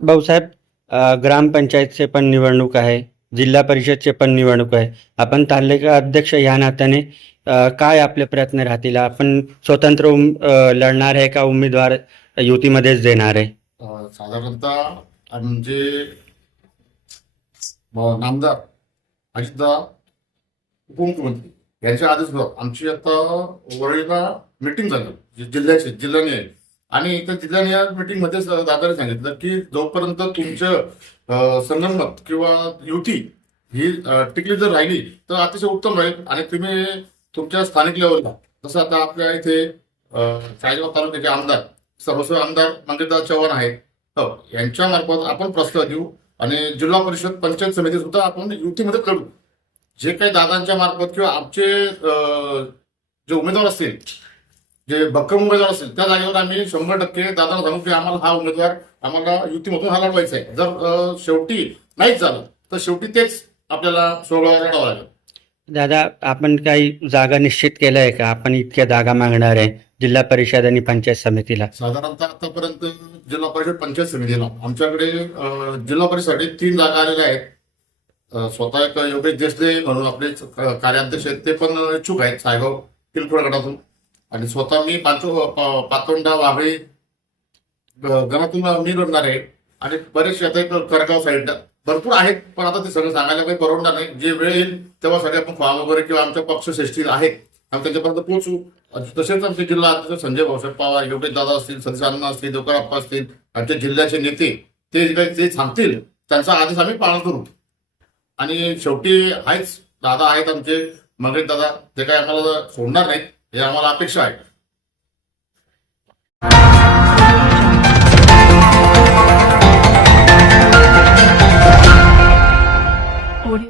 भाऊसाहेब ग्रामपंचायतचे पण निवडणूक आहे जिल्हा परिषदचे पण निवडणूक आहे. आपण तालुका अध्यक्ष या नात्याने काय आपले प्रयत्न राहतील? आपण स्वतंत्र उम लढणार आहे का उमेदवार युतीमध्येच देणार आहे? साधारणतः आमचे नामदार अजितदा उपमुख्यमंत्री यांच्या आधीच आमची आता वरळीला मिटिंग झाली. जी जिल्ह्याची जिल्हानिहाय आणि त्या या मिटिंगमध्ये दादाने सांगितलं की जोपर्यंत तुमचं संगणमत किंवा युती ही टिकली जर राहिली तर अतिशय उत्तम राहील. आणि तुम्ही तुमच्या स्थानिक लेवलला जसं आता आपल्या इथे अं, तालुक्याचे आमदार सर्वस्व आमदार मंदिरदास चव्हाण आहेत. तर यांच्या मार्फत आपण प्रस्ताव देऊ आणि जिल्हा परिषद पंचायत समिती सुद्धा आपण युतीमध्ये करू. जे काही दादांच्या मार्फत किंवा आमचे जे उमेदवार असतील जे भक्कम उमेदवार असतील त्या जागेवर आम्ही शंभर टक्के दादाला सांगू की आम्हाला हा उमेदवार आम्हाला युतीमधून हा लढवायचा आहे. जर शेवटी नाहीच झालं तर शेवटी तेच आपल्याला सोहळा लढावं लागेल. दादा आपण काही जागा निश्चित केल्या आहे का? आपण इतक्या जागा मागणार आहे जिल्हा परिषद आणि पंचायत समितीला. साधारणतः आतापर्यंत जिल्हा परिषद पंचायत समितीला आमच्याकडे जिल्हा परिषदसाठी तीन जागा आलेल्या आहेत. स्वतः एक योगेश देसले म्हणून आपले कार्याध्यक्ष आहेत. ते पण इच्छुक आहेत सायगाव किलखोड गटातून. आणि स्वतः मी पाचो पातोंडा वाघळी घरातून गणातून मी लढणार आहे. आणि बरेचसे आता एक करगाव साईडला भरपूर आहेत पण आता ते सगळं सांगायला काही परवडणार नाही. जे वेळ येईल तेव्हा सगळे आपण फॉर्म वगैरे किंवा आमच्या पक्षश्रेष्ठी आहेत. आम्ही त्यांच्यापर्यंत पोहोचू. तसेच आमचे जिल्हा अध्यक्ष संजय भाऊसाहेब पवार योगेश दादा असतील सतीश अण्णा असतील देवकरप्पा असतील आमच्या जिल्ह्याचे नेते ते काही ते सांगतील त्यांचा आदेश आम्ही पालन करू. आणि शेवटी आहेच दादा आहेत आमचे मगेश दादा ते काही आम्हाला सोडणार नाहीत हे आम्हाला अपेक्षा आहे